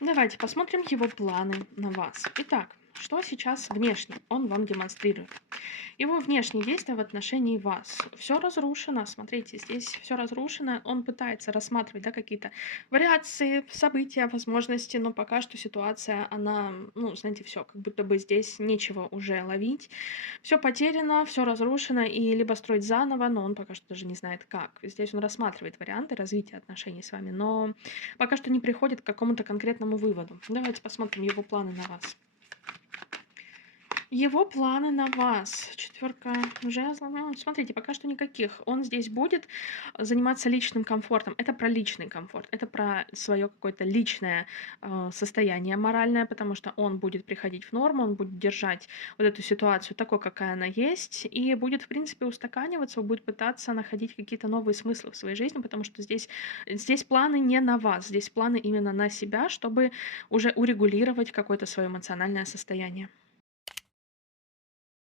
Давайте посмотрим его планы на вас. Итак, что сейчас внешне он вам демонстрирует? Его внешние действия в отношении вас. Все разрушено. Смотрите, здесь все разрушено. Он пытается рассматривать, да, какие-то вариации, события, возможности, но пока что ситуация, она, ну, знаете, все, как будто бы здесь нечего уже ловить. Все потеряно, все разрушено, и либо строить заново, но он пока что даже не знает как. Здесь он рассматривает варианты развития отношений с вами, но пока что не приходит к какому-то конкретному выводу. Давайте посмотрим его планы на вас. Его планы на вас. Четверка жезлов. Ну, смотрите, пока что никаких. Он здесь будет заниматься личным комфортом. Это про личный комфорт. Это про свое какое-то личное состояние моральное, потому что он будет приходить в норму, он будет держать вот эту ситуацию такой, какая она есть, и будет, в принципе, устаканиваться, будет пытаться находить какие-то новые смыслы в своей жизни, потому что здесь планы не на вас, здесь планы именно на себя, чтобы уже урегулировать какое-то свое эмоциональное состояние.